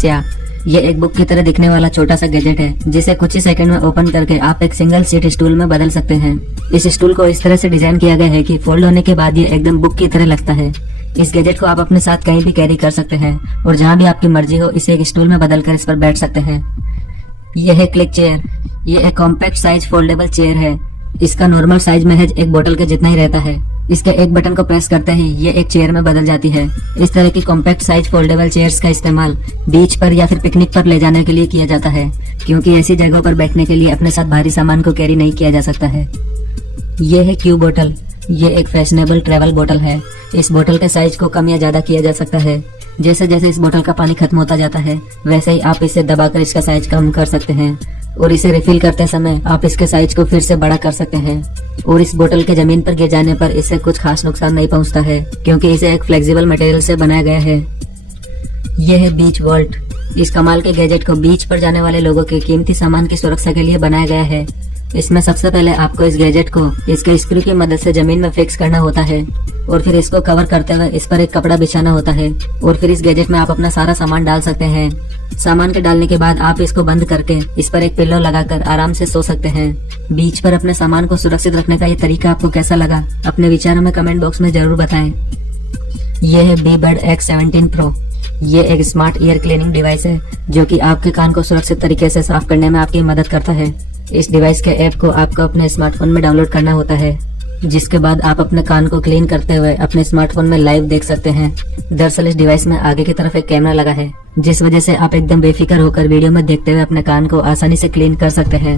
Alexia. ये एक book की तरह दिखने वाला छोटा सा गैजेट है जिसे कुछ ही सेकंड में ओपन करके आप एक सिंगल सीट स्टूल में बदल सकते हैं। इस स्टूल को इस तरह से डिजाइन किया गया है कि फोल्ड होने के बाद ये एकदम बुक की तरह लगता है। इस गैजेट को आप अपने साथ कहीं भी कैरी कर सकते हैं और जहाँ भी आपकी मर्जी हो इसे एक स्टूल में बदलकर इस पर बैठ सकते हैं। यह है क्लिक चेयर। ये एक कॉम्पैक्ट साइज फोल्डेबल चेयर है। इसका नॉर्मल साइज महज एक बोतल के जितना ही रहता है। इसके एक बटन को प्रेस करते ही ये एक चेयर में बदल जाती है। इस तरह की कॉम्पैक्ट साइज फोल्डेबल चेयर्स का इस्तेमाल बीच पर या फिर पिकनिक पर ले जाने के लिए किया जाता है, क्योंकि ऐसी जगहों पर बैठने के लिए अपने साथ भारी सामान को कैरी नहीं किया जा सकता है। ये है क्यू बोतल। ये एक फैशनेबल ट्रैवल बोतल है। इस बोतल के साइज को कम या ज्यादा किया जा सकता है। जैसे जैसे इस बोतल का पानी खत्म होता जाता है वैसे ही आप इसे दबाकर इसका साइज कम कर सकते हैं और इसे रिफिल करते समय आप इसके साइज को फिर से बड़ा कर सकते हैं। और इस बोतल के जमीन पर गिर जाने पर इससे कुछ खास नुकसान नहीं पहुंचता है, क्योंकि इसे एक फ्लेक्सिबल मटेरियल से बनाया गया है। यह है बीच वॉल्ट। इस कमाल के गैजेट को बीच पर जाने वाले लोगों के कीमती सामान की सुरक्षा के लिए बनाया गया है। इसमें सबसे पहले आपको इस गैजेट को इसके स्क्रू की मदद से जमीन में फिक्स करना होता है और फिर इसको कवर करते हुए इस पर एक कपड़ा बिछाना होता है और फिर इस गैजेट में आप अपना सारा सामान डाल सकते हैं। सामान के डालने के बाद आप इसको बंद करके इस पर एक पिल्लो लगाकर आराम से सो सकते हैं। बीच पर अपने सामान को सुरक्षित रखने का ये तरीका आपको कैसा लगा, अपने विचारों में कमेंट बॉक्स में जरूर बताएं। यह है बीबड X17 Pro। ये एक स्मार्ट ईयर क्लीनिंग डिवाइस है जो कि आपके कान को सुरक्षित तरीके से साफ करने में आपकी मदद करता है। इस डिवाइस के ऐप को आपको अपने स्मार्टफोन में डाउनलोड करना होता है, जिसके बाद आप अपने कान को क्लीन करते हुए अपने स्मार्टफोन में लाइव देख सकते हैं। दरअसल इस डिवाइस में आगे की तरफ एक कैमरा लगा है, जिस वजह से आप एकदम बेफिक्र होकर वीडियो में देखते हुए अपने कान को आसानी से क्लीन कर सकते हैं।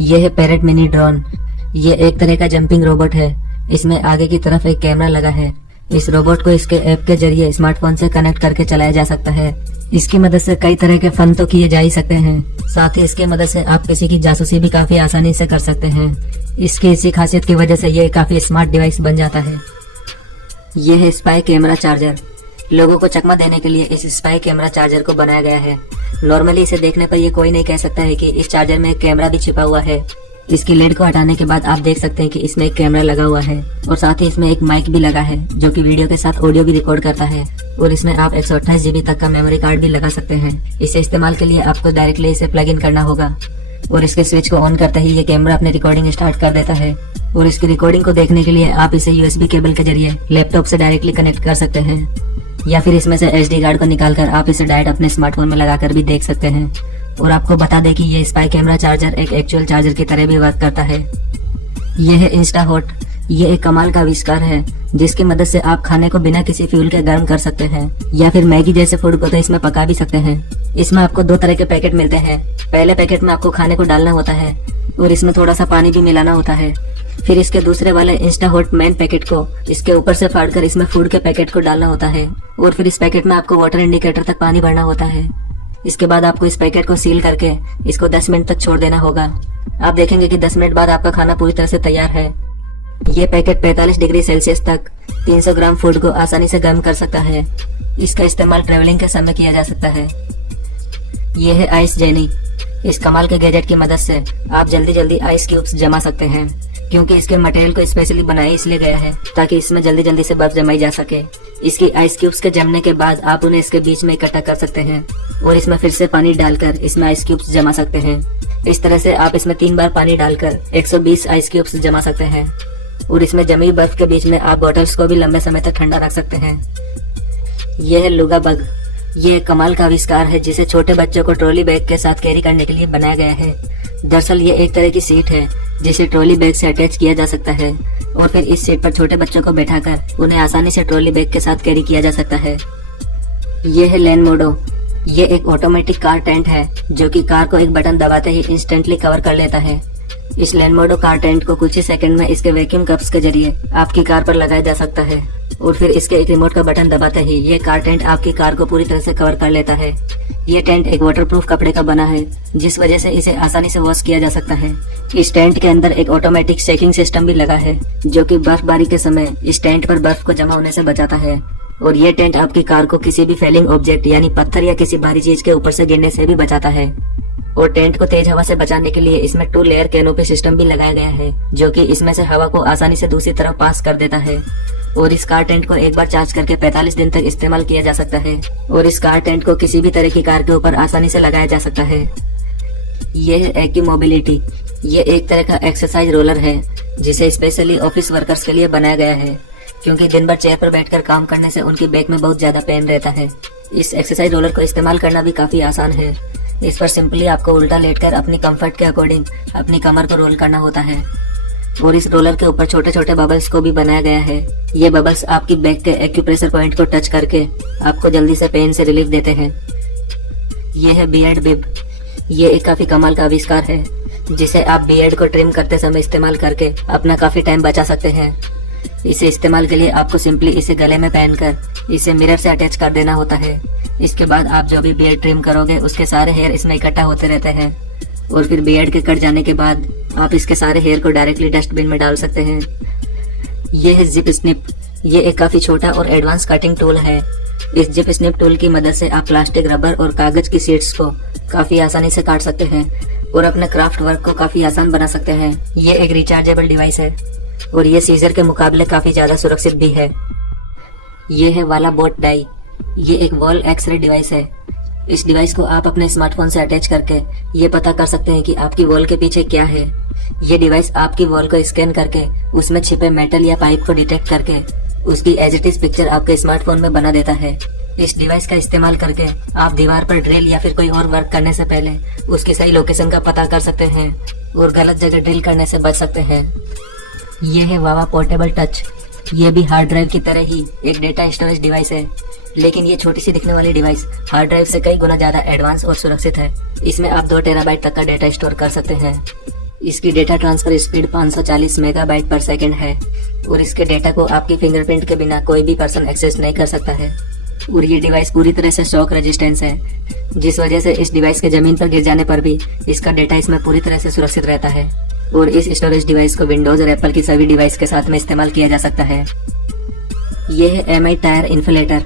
यह है पैरेट मिनी ड्रोन। ये एक तरह का जंपिंग रोबोट है। इसमें आगे की तरफ एक कैमरा लगा है। इस रोबोट को इसके ऐप के जरिए स्मार्टफोन से कनेक्ट करके चलाया जा सकता है। इसकी मदद से कई तरह के फन तो किए जा ही सकते हैं, साथ ही इसकी मदद से आप किसी की जासूसी भी काफी आसानी से कर सकते हैं। इसकी इसी खासियत की वजह से ये काफी स्मार्ट डिवाइस बन जाता है। यह है स्पाई कैमरा चार्जर। लोगों को चकमा देने के लिए इस स्पाई कैमरा चार्जर को बनाया गया है। नॉर्मली इसे देखने पर ये कोई नहीं कह सकता है कि इस चार्जर में एक कैमरा भी छिपा हुआ है। इसकी लेड को हटाने के बाद आप देख सकते हैं कि इसमें एक कैमरा लगा हुआ है और साथ ही इसमें एक माइक भी लगा है जो कि वीडियो के साथ ऑडियो भी रिकॉर्ड करता है। और इसमें आप 128 GB तक का मेमोरी कार्ड भी लगा सकते हैं। इसे इस्तेमाल के लिए आपको डायरेक्टली इसे प्लग इन करना होगा और इसके स्विच को ऑन करते ही ये कैमरा अपनी रिकॉर्डिंग स्टार्ट कर देता है। और इसकी रिकॉर्डिंग को देखने के लिए आप इसे USB केबल के जरिए लैपटॉप से डायरेक्टली कनेक्ट कर सकते हैं, या फिर इसमें से SD कार्ड को निकालकर आप इसे डायरेक्ट अपने स्मार्टफोन में लगाकर भी देख सकते हैं। और आपको बता दें कि ये स्पाई कैमरा चार्जर एक एक्चुअल चार्जर की तरह भी वर्क करता है। यह है इंस्टा हॉट। ये एक कमाल का आविष्कार है जिसकी मदद से आप खाने को बिना किसी फ्यूल के गर्म कर सकते हैं, या फिर मैगी जैसे फूड को तो इसमें पका भी सकते हैं। इसमें आपको 2 तरह के पैकेट मिलते हैं। पहले पैकेट में आपको खाने को डालना होता है और इसमें थोड़ा सा पानी भी मिलाना होता है। फिर इसके दूसरे वाले इंस्टा हॉट मेन पैकेट को इसके ऊपर से फाड़कर इसमें फूड के पैकेट को डालना होता है और फिर इस पैकेट में आपको वाटर इंडिकेटर तक पानी भरना होता है। इसके बाद आपको इस पैकेट को सील करके इसको 10 मिनट तक छोड़ देना होगा। आप देखेंगे कि 10 मिनट बाद आपका खाना पूरी तरह से तैयार है। ये पैकेट 45 डिग्री सेल्सियस तक 300 ग्राम फूड को आसानी से गर्म कर सकता है। इसका इस्तेमाल ट्रेवलिंग के समय किया जा सकता है। ये है आइस जेनी। इस कमाल के गैजेट की मदद से आप जल्दी जल्दी आइस क्यूब्स जमा सकते हैं, क्योंकि इसके मटेरियल को स्पेशली बनाया इसलिए गया है ताकि इसमें जल्दी जल्दी से बर्फ जमाई जा सके। इसकी आइस क्यूब्स के जमने के बाद आप उन्हें इसके बीच में इकट्ठा कर सकते हैं और इसमें फिर से पानी डालकर इसमें आइस क्यूब्स जमा सकते हैं। इस तरह से आप इसमें 3 बार पानी डालकर 120 आइस क्यूब्स जमा सकते हैं और इसमें जमी बर्फ के बीच में आप बॉटल्स को भी लंबे समय तक ठंडा रख सकते हैं। यह है लुगा बग। ये एक कमाल का आविष्कार है जिसे छोटे बच्चों को ट्रॉली बैग के साथ कैरी करने के लिए बनाया गया है। दरअसल ये एक तरह की सीट है जिसे ट्रॉली बैग से अटैच किया जा सकता है और फिर इस सीट पर छोटे बच्चों को बैठाकर उन्हें आसानी से ट्रॉली बैग के साथ कैरी किया जा सकता है। ये है लेन मोडो। ये एक ऑटोमेटिक कार टेंट है जो कि कार को एक बटन दबाते ही इंस्टेंटली कवर कर लेता है। इस लेन मोडो कार टेंट को कुछ ही सेकंड में इसके वैक्यूम कप्स के जरिए आपकी कार पर लगाया जा सकता है और फिर इसके एक रिमोट का बटन दबाते ही ये कार टेंट आपकी कार को पूरी तरह से कवर कर लेता है। ये टेंट एक वाटरप्रूफ कपड़े का बना है जिस वजह से इसे आसानी से वॉश किया जा सकता है। इस टेंट के अंदर एक ऑटोमेटिक शेकिंग सिस्टम भी लगा है जो कि बर्फबारी के समय इस टेंट पर बर्फ को जमा होने से बचाता है और ये टेंट आपकी कार को किसी भी फेलिंग ऑब्जेक्ट यानी पत्थर या किसी भारी चीज के ऊपर से गिरने से भी बचाता है। और टेंट को तेज हवा से बचाने के लिए इसमें 2 लेयर कैनोपी सिस्टम भी लगाया गया है, जो कि इसमें से हवा को आसानी से दूसरी तरफ पास कर देता है। और इस कार टेंट को एक बार चार्ज करके 45 दिन तक इस्तेमाल किया जा सकता है और इस कार टेंट को किसी भी तरह की कार के ऊपर आसानी से लगाया जा सकता है। ये है एक्यू मोबिलिटी। ये एक तरह का एक्सरसाइज रोलर है जिसे स्पेशली ऑफिस वर्कर्स के लिए बनाया गया है, क्योंकि दिन भर चेयर पर बैठकर काम करने से उनकी बैक में बहुत ज्यादा पेन रहता है। इस एक्सरसाइज रोलर को इस्तेमाल करना भी काफी आसान है। इस पर सिंपली आपको उल्टा लेटकर अपनी कंफर्ट के अकॉर्डिंग अपनी कमर को रोल करना होता है और इस रोलर के ऊपर छोटे छोटे बबल्स को भी बनाया गया है। ये बबल्स आपकी बैक के एक्यूप्रेशर पॉइंट को टच करके आपको जल्दी से पेन से रिलीफ देते हैं। ये है बियर्ड बिब। ये एक काफी कमाल का आविष्कार है जिसे आप बियर्ड को ट्रिम करते समय इस्तेमाल करके अपना काफी टाइम बचा सकते हैं। इसे इस्तेमाल के लिए आपको सिंपली इसे गले में पहनकर इसे मिरर से अटैच कर देना होता है। इसके बाद आप जो भी बियर्ड ट्रिम करोगे उसके सारे हेयर इसमें इकट्ठा होते रहते हैं और फिर बियर्ड के कट जाने के बाद आप इसके सारे हेयर को डायरेक्टली डस्टबिन में डाल सकते हैं। ये है जिप स्निप। ये एक काफी छोटा और एडवांस कटिंग टूल है। इस जिप स्निप टूल की मदद से आप प्लास्टिक, रबर और कागज की शीट्स को काफी आसानी से काट सकते हैं और अपने क्राफ्ट वर्क को काफी आसान बना सकते हैं। ये एक रिचार्जेबल डिवाइस है और ये सीजर के मुकाबले काफी ज्यादा सुरक्षित भी है। ये है वाला बोट डाई। ये एक वॉल एक्सरे डिवाइस है। इस डिवाइस को आप अपने स्मार्टफोन से अटैच करके ये पता कर सकते हैं कि आपकी वॉल के पीछे क्या है। ये डिवाइस आपकी वॉल को स्कैन करके उसमें छिपे मेटल या पाइप को डिटेक्ट करके उसकी एज इट इज पिक्चर आपके स्मार्टफोन में बना देता है। इस डिवाइस का इस्तेमाल करके आप दीवार पर ड्रिल या फिर कोई और वर्क करने से पहले उसकी सही लोकेशन का पता कर सकते हैं और गलत जगह ड्रिल करने से बच सकते हैं। ये है वावा पोर्टेबल टच। ये भी हार्ड ड्राइव की तरह ही एक डेटा स्टोरेज डिवाइस है, लेकिन ये छोटी सी दिखने वाली डिवाइस हार्ड ड्राइव से कई गुना ज्यादा एडवांस और सुरक्षित है। इसमें आप 2 टेराबाइट तक का डेटा स्टोर कर सकते हैं। इसकी डेटा ट्रांसफर स्पीड 540 मेगाबाइट पर सेकंड है और इसके डेटा को आपकी फिंगरप्रिंट के बिना कोई भी पर्सन एक्सेस नहीं कर सकता है। और ये डिवाइस पूरी तरह से शॉक रेजिस्टेंस है, जिस वजह से इस डिवाइस के जमीन पर गिर जाने पर भी इसका डेटा इसमें पूरी तरह से सुरक्षित रहता है। और इस स्टोरेज डिवाइस को विंडोज और एप्पल की सभी डिवाइस के साथ में इस्तेमाल किया जा सकता है। ये है एमआई टायर इन्फ्लेटर।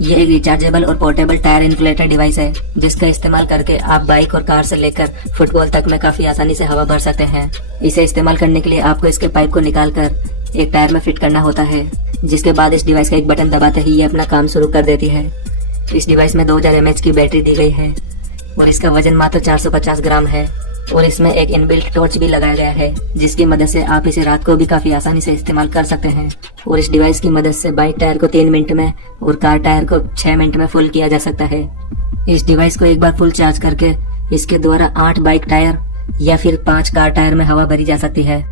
ये एक रिचार्जेबल और पोर्टेबल टायर इन्फ्लेटर डिवाइस है जिसका इस्तेमाल करके आप बाइक और कार से लेकर फुटबॉल तक में काफी आसानी से हवा भर सकते हैं। इसे इस्तेमाल करने के लिए आपको इसके पाइप को निकालकर एक टायर में फिट करना होता है, जिसके बाद इस डिवाइस का एक बटन दबाते ही ये अपना काम शुरू कर देती है। इस डिवाइस में 2000 mAh की बैटरी दी गई है और इसका वजन मात्र 450 ग्राम है और इसमें एक इनबिल्ट टॉर्च भी लगाया गया है, जिसकी मदद से आप इसे रात को भी काफी आसानी से इस्तेमाल कर सकते हैं। और इस डिवाइस की मदद से बाइक टायर को 3 मिनट में और कार टायर को 6 मिनट में फुल किया जा सकता है। इस डिवाइस को एक बार फुल चार्ज करके इसके द्वारा 8 बाइक टायर या फिर 5 कार टायर में हवा भरी जा सकती है।